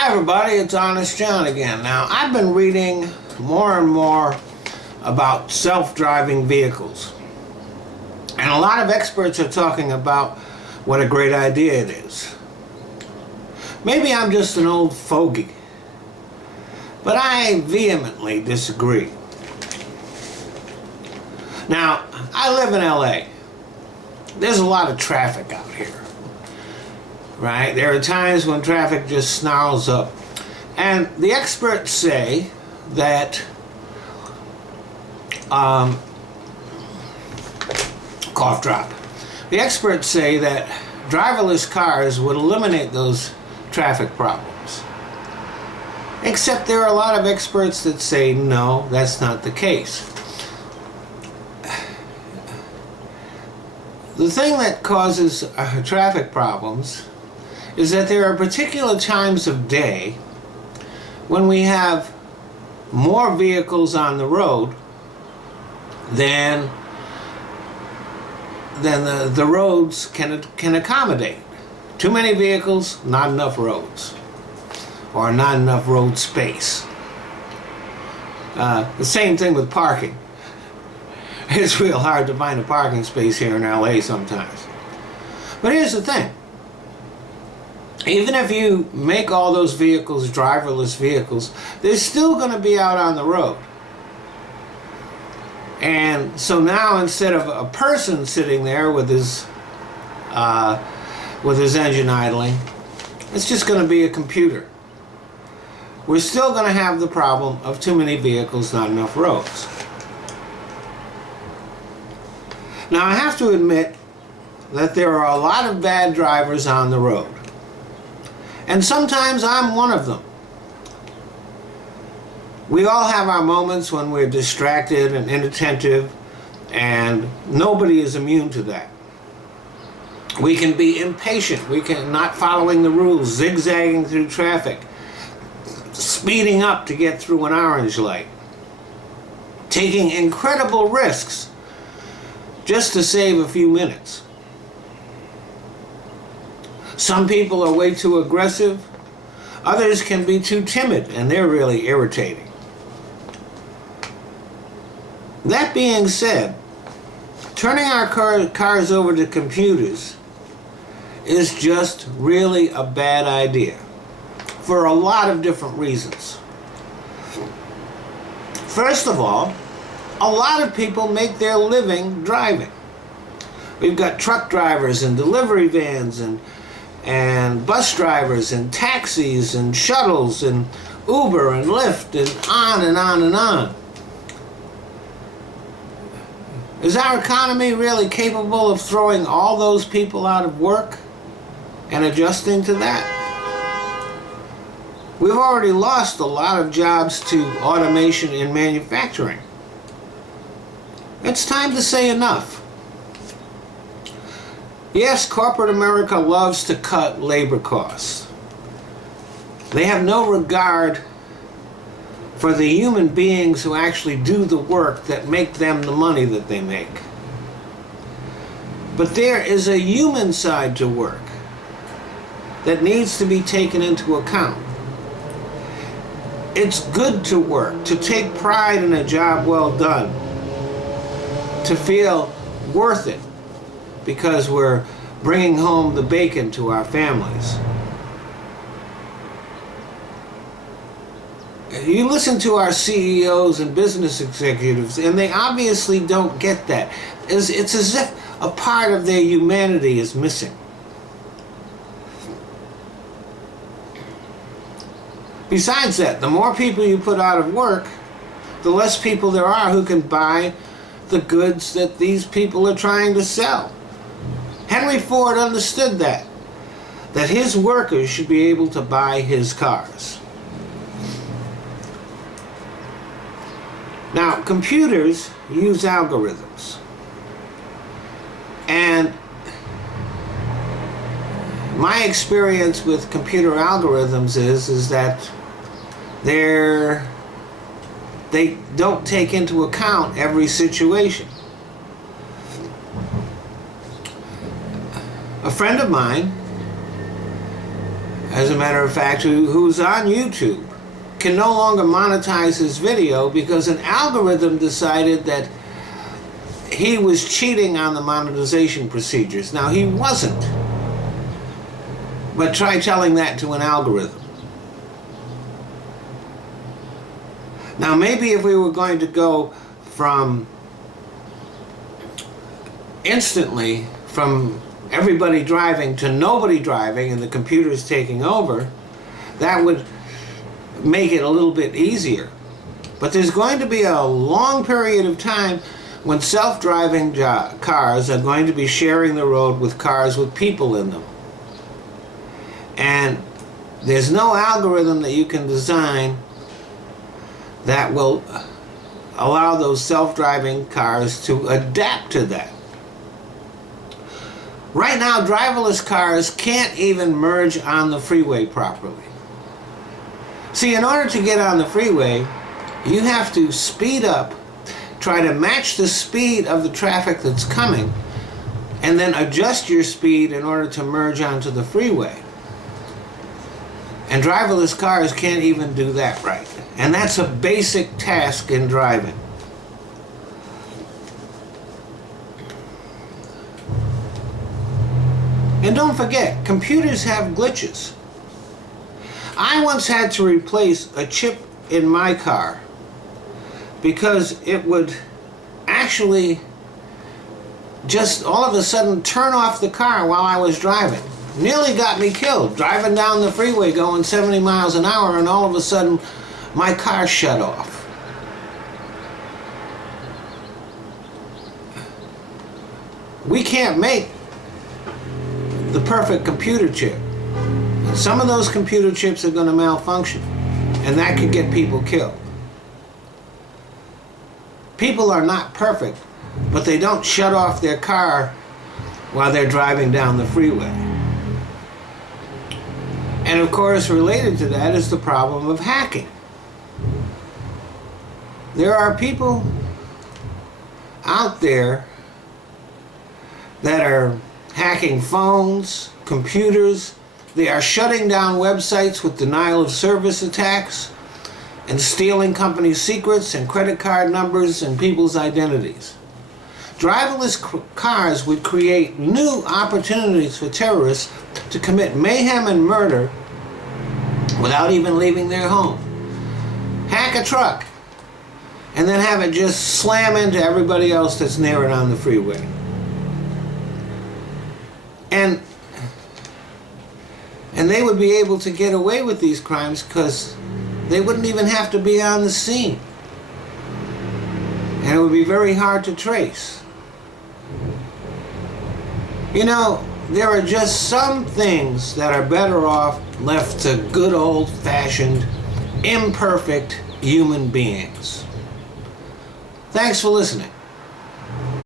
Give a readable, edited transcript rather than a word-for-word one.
Hi everybody, it's Honest John again. Now, I've been reading more and more about self-driving vehicles. And a lot of experts are talking about what a great idea it is. Maybe I'm just an old fogey, but I vehemently disagree. Now, I live in LA. There's a lot of traffic out here. Right? There are times when traffic just snarls up. And the experts say that cough drop. The experts say that driverless cars would eliminate those traffic problems. Except there are a lot of experts that say no, that's not the case. The thing that causes traffic problems is that there are particular times of day when we have more vehicles on the road than the roads can accommodate. Too many vehicles, not enough roads, or not enough road space. The same thing with parking. It's real hard to find a parking space here in LA sometimes. But here's the thing. Even if you make all those vehicles driverless vehicles, they're still going to be out on the road. And so now, instead of a person sitting there with his engine idling, it's just going to be a computer. We're still going to have the problem of too many vehicles, not enough roads. Now, I have to admit that there are a lot of bad drivers on the road. And sometimes I'm one of them. We all have our moments when we're distracted and inattentive, and nobody is immune to that. We can be impatient. We can not following the rules, zigzagging through traffic, speeding up to get through an orange light, taking incredible risks just to save a few minutes. Some people are way too aggressive. Others can be too timid, and they're really irritating. That being said, turning our cars over to computers is just really a bad idea for a lot of different reasons. First of all, a lot of people make their living driving. We've got truck drivers and delivery vans and bus drivers and taxis and shuttles and Uber and Lyft and on and on and on. Is our economy really capable of throwing all those people out of work and adjusting to that? We've already lost a lot of jobs to automation in manufacturing. It's time to say enough. Yes, corporate America loves to cut labor costs. They have no regard for the human beings who actually do the work that make them the money that they make. But there is a human side to work that needs to be taken into account. It's good to work, to take pride in a job well done, to feel worth it, because we're bringing home the bacon to our families. You listen to our CEOs and business executives, and they obviously don't get that. It's as if a part of their humanity is missing. Besides that, the more people you put out of work, the less people there are who can buy the goods that these people are trying to sell. Henry Ford understood that his workers should be able to buy his cars. Now, computers use algorithms. And my experience with computer algorithms is that they don't take into account every situation. A friend of mine as a matter of fact, who's on YouTube, can no longer monetize his video because an algorithm decided that he was cheating on the monetization procedures. Now, he wasn't. But try telling that to an algorithm. Now, maybe if we were going to go from instantly from everybody driving to nobody driving and the computers taking over, that would make it a little bit easier. But there's going to be a long period of time when self-driving cars are going to be sharing the road with cars with people in them. And there's no algorithm that you can design that will allow those self-driving cars to adapt to that. Right now, driverless cars can't even merge on the freeway properly. See, in order to get on the freeway, you have to speed up, try to match the speed of the traffic that's coming, and then adjust your speed in order to merge onto the freeway. And driverless cars can't even do that right. And that's a basic task in driving. And don't forget, computers have glitches. I once had to replace a chip in my car because it would actually just all of a sudden turn off the car while I was driving. Nearly got me killed, driving down the freeway going 70 miles an hour, and all of a sudden my car shut off. We can't make the perfect computer chip. Some of those computer chips are going to malfunction, and that could get people killed. People are not perfect, but they don't shut off their car while they're driving down the freeway. And of course, related to that is the problem of hacking. There are people out there that are hacking phones, computers. They are shutting down websites with denial of service attacks and stealing company secrets and credit card numbers and people's identities. Driverless cars would create new opportunities for terrorists to commit mayhem and murder without even leaving their home. Hack a truck and then have it just slam into everybody else that's near it on the freeway. And they would be able to get away with these crimes because they wouldn't even have to be on the scene. And it would be very hard to trace. You know, there are just some things that are better off left to good old-fashioned, imperfect human beings. Thanks for listening.